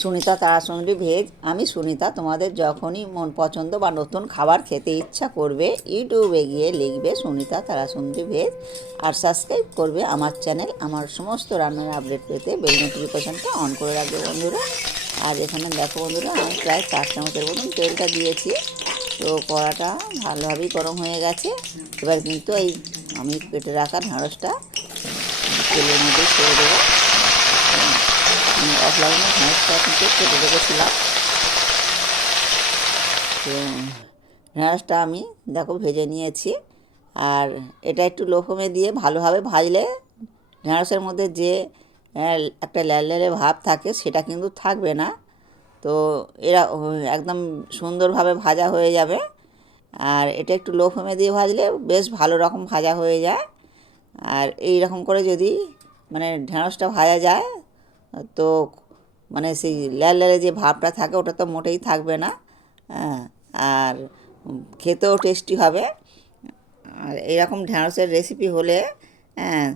Sunita তারাচন্দ্রী veg. আমি সুনিতা। তোমাদের যখনই মন পছন্দ বা নতুন খাবার খেতে ইচ্ছা করবে, ইউটিউবে গিয়ে লিখবে সুনিতা তারাচন্দ্রী ভেজ আর সাবস্ক্রাইব করবে আমার চ্যানেল। আমার সমস্ত রান্নার আপডেট পেতে বেল নোটিফিকেশানটা অন করে রাখবে বন্ধুরা। আর এখানে দেখো বন্ধুরা, আমি প্রায় 4 চামচের মতন তেলটা দিয়েছি। তো কড়াটা ভালোভাবেই গরম হয়ে গেছে। এবার কিন্তু এই আমি কেটে রাখা ঢ্যাঁড়সটা তেলের মধ্যে ছেড়ে দেবো। অফলাইনে ঢ্যাঁড়সটা কিন্তু কেটে রেখেছিলাম। তো ঢ্যাঁড়সটা আমি দেখো ভেজে নিয়েছি। আর এটা একটু লো ফ্লেমে দিয়ে ভালোভাবে ভাজলে ঢ্যাঁড়সের মধ্যে যে একটা ল্যালল্যালে ভাব থাকে সেটা কিন্তু থাকবে না। তো এরা একদম সুন্দরভাবে ভাজা হয়ে যাবে। আর এটা একটু লো ফ্লেমে দিয়ে ভাজলে বেশ ভালো রকম ভাজা হয়ে যায়। আর এই রকম করে যদি মানে ঢ্যাঁড়সটা ভাজা যায়, তো মানে সেই ল্যালল্যালে যে ভাবটা থাকে ওটা তো মোটেই থাকবে না। হ্যাঁ, আর খেতেও টেস্টি হবে। আর এরকম ঢ্যাঁড়সের রেসিপি হলে হ্যাঁ,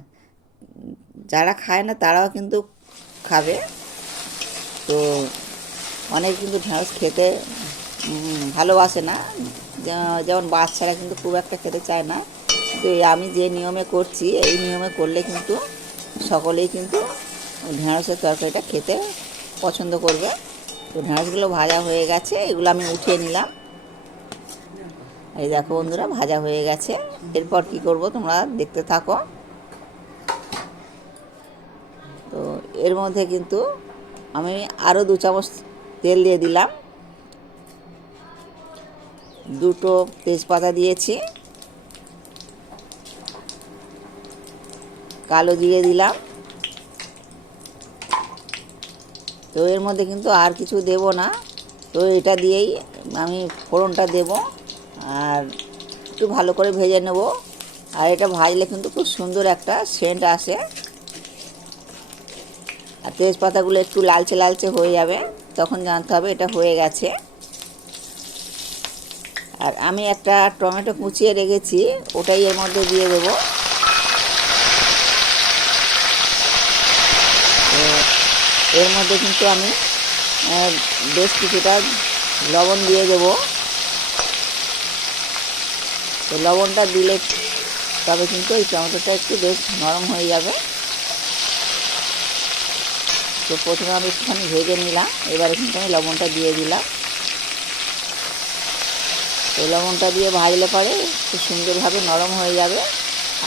যারা খায় না তারাও কিন্তু খাবে। তো অনেকে কিন্তু ঢ্যাঁড়স খেতে ভালোবাসে না, যেমন বাচ্চারা কিন্তু খুব একটা খেতে চায় না। তো আমি যে নিয়মে করছি, এই নিয়মে করলে কিন্তু সকলেই কিন্তু ঢ্যাঁড়সের তরকারিটা খেতে পছন্দ করবে। তো ঢ্যাঁড়সগুলো ভাজা হয়ে গেছে, এগুলো আমি উঠিয়ে নিলাম। এই দেখো বন্ধুরা, ভাজা হয়ে গেছে। এরপর কি করব তোমরা দেখতে থাকো। তো এর মধ্যে কিন্তু আমি আরও 2 চামচ তেল দিয়ে দিলাম। 2টো তেজপাতা দিয়েছি, কালো জিরে দিলাম। তো এর মধ্যে কিন্তু আর কিছু দেব না। তো এটা দিয়েই আমি ফোড়নটা দেব আর একটু ভালো করে ভেজে নেব। আর এটা ভাজলে কিন্তু খুব সুন্দর একটা সেন্ট আসে। আর তেজপাতাগুলো একটু লালচে লালচে হয়ে যাবে, তখন জানতে হবে এটা হয়ে গেছে। আর আমি একটা টমেটো কুচিয়ে রেখেছি, ওটাই এর মধ্যে দিয়ে দেবো। এর মধ্যে কিন্তু আমি বেশ কিছুটা লবণ দিয়ে দেবো। তো লবণটা দিলে তবে কিন্তু এই টমেটোটা একটু বেশ নরম হয়ে যাবে। তো প্রথমে আমি একটুখানি ভেজে নিলাম, এবারে কিন্তু আমি লবণটা দিয়ে দিলাম। তো লবণটা দিয়ে ভাজলে পরে খুব সুন্দরভাবে নরম হয়ে যাবে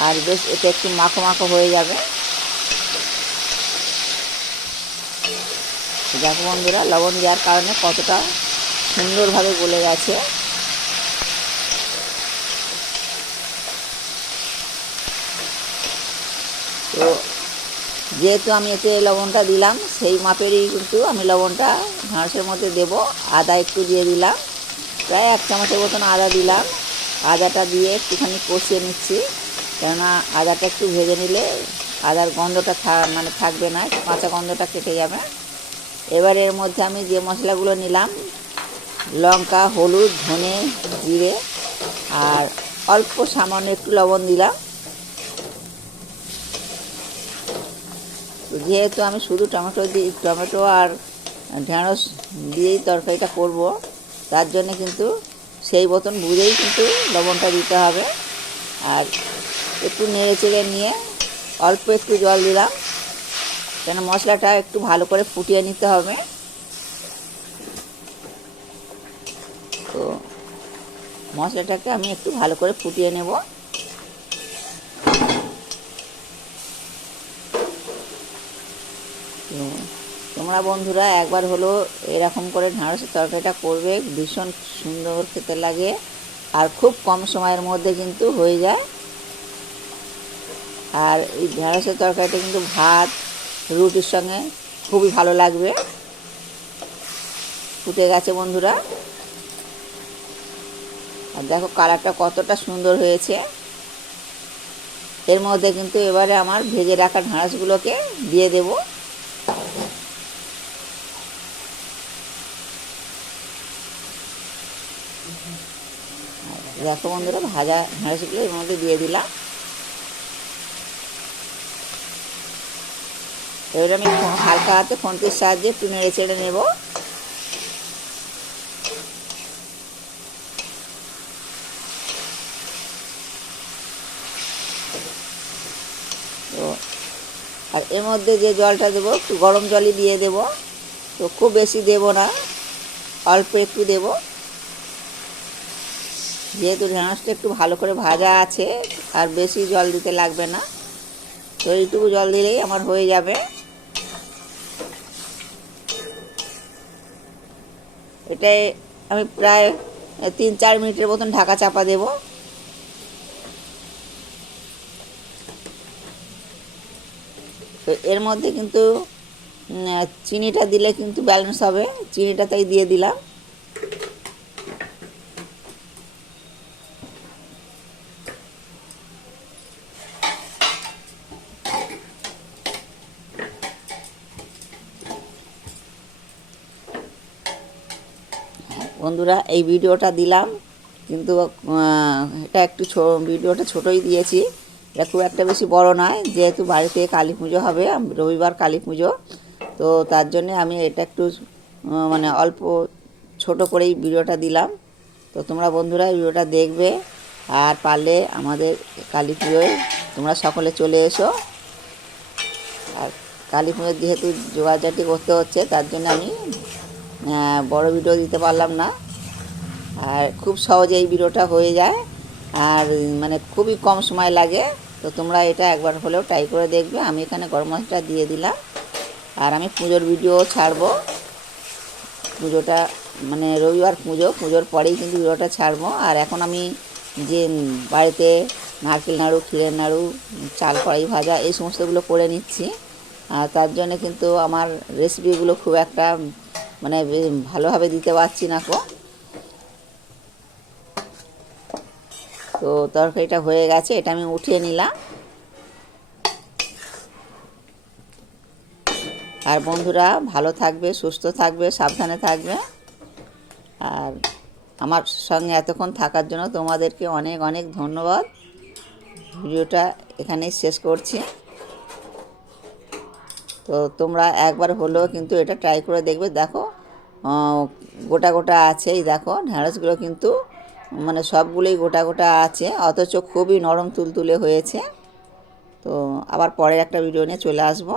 আর বেশ এটা একটু মাখো মাখো হয়ে যাবে। দেখো বন্ধুরা, লবণ দেওয়ার কারণে কতটা সুন্দরভাবে গলে গেছে। তো যেহেতু আমি এতে লবণটা দিলাম, সেই মাপেরই কিন্তু আমি লবণটা ঢ্যাঁড়সের মধ্যে দেব। আদা একটু দিয়ে দিলাম, প্রায় 1 চামচের মতন আদা দিলাম। আদাটা দিয়ে একটুখানি কষিয়ে নিচ্ছি, কেননা আদাটা একটু ভেজে নিলে আদার গন্ধটা মানে থাকবে না, কাঁচা গন্ধটা কেটে যাবে। এবার এর মধ্যে আমি যে মশলাগুলো নিলাম, লঙ্কা, হলুদ, ধনে, জিরে আর অল্প সামান্য একটু লবণ দিলাম। যেহেতু আমি শুধু টমেটো আর ঢ্যাঁড়স দিয়েই তরকারিটা করব, তার জন্য কিন্তু সেই মতন বুঝেই কিন্তু লবণটা দিতে হবে। আর একটু নেড়ে চেড়ে নিয়ে অল্প একটু জল দিলাম, কেন মশলাটা একটু ভালো করে ফুটিয়ে নিতে হবে। তো মশলাটাকে আমি একটু ভালো করে ফুটিয়ে নেব। তোমরা বন্ধুরা একবার হলো এরকম করে ঢ্যাঁড়সের তরকারিটা করবে, ভীষণ সুন্দর খেতে লাগে আর খুব কম সময়ের মধ্যে কিন্তু হয়ে যায়। আর এই ঢ্যাঁড়সের তরকারিটা কিন্তু ভাত, রুটির সঙ্গে খুবই ভালো লাগবে। ফুটে গেছে বন্ধুরা, আর দেখো কালারটা কতটা সুন্দর হয়েছে। এর মধ্যে কিন্তু এবারে আমার ভেজে রাখা ঢ্যাঁড়সগুলোকে দিয়ে দেব। দেখো বন্ধুরা, ভাজা ঢ্যাঁড়সগুলো এর মধ্যে দিয়ে দিলাম। এবারে আমি হালকা হাতে খুন্তির সাহায্যে একটু নেড়ে চেড়ে নেব। তো আর এর মধ্যে যে জলটা দেবো একটু গরম জলই দিয়ে দেব। তো খুব বেশি দেব না, অল্প একটু দেব, যেহেতু ঢেঁড়সটা একটু ভালো করে ভাজা আছে আর বেশি জল দিতে লাগবে না। তো এইটুকু জল দিলেই আমার হয়ে যাবে। এটাই আমি প্রায় 3-4 মিনিটের মতন ঢাকা চাপা দেব। তো এর মধ্যে কিন্তু চিনিটা দিলে কিন্তু ব্যালেন্স হবে, চিনিটা তাই দিয়ে দিলাম। বন্ধুরা, এই ভিডিওটা দিলাম কিন্তু এটা একটু ভিডিওটা ছোটোই দিয়েছি, এটা খুব একটা বেশি বড় নয়, যেহেতু বাড়িতে কালী পুজো হবে, রবিবার কালী পুজো, তো তার জন্যে আমি এটা একটু মানে অল্প ছোট করেই ভিডিওটা দিলাম। তো তোমরা বন্ধুরা এই ভিডিওটা দেখবে, আর পারলে আমাদের কালী পুজোয় তোমরা সকলে চলে এসো। আর কালী পুজোর যেহেতু জোগাড়জাটি করতে হচ্ছে, তার জন্য আমি বড় ভিডিও দিতে পারলাম না। আর খুব সহজে এই ভিডিওটা হয়ে যায়, আর মানে খুবই কম সময় লাগে। তো তোমরা এটা একবার হলেও ট্রাই করে দেখবে। আমি এখানে গরম মশলাটা দিয়ে দিলাম, আর আমি পুজোর ভিডিও ছাড়বো। পুজোটা মানে রবিবার পুজোর পরেই কিন্তু ভিডিওটা ছাড়বো। আর এখন আমি যে বাড়িতে নারকেল নাড়ু, ক্ষীরের নাড়ু, চাল কড়াই ভাজা এই সমস্তগুলো করে নিচ্ছি। আর তার জন্য কিন্তু আমার রেসিপিগুলো খুব একটা মানে ভালোভাবে দিতে পারছি না কো। তো তরকারিটা হয়ে গেছে, এটা আমি উঠিয়ে নিলাম। আর বন্ধুরা ভালো থাকবে, সুস্থ থাকবে, সাবধানে থাকবে। আর আমার সঙ্গে এতক্ষণ থাকার জন্য তোমাদেরকে অনেক অনেক ধন্যবাদ। ভিডিওটা এখানেই শেষ করছি। তো তোমরা একবার হলেও কিন্তু এটা ট্রাই করে দেখবে। দেখো গোটা গোটা আছে, এই দেখো ঢ্যাঁড়সগুলো কিন্তু মানে সবগুলোই গোটা গোটা আছে, অথচ খুবই নরম তুলতুলে হয়েছে। তো আবার পরের একটা ভিডিও নিয়ে চলে আসবো।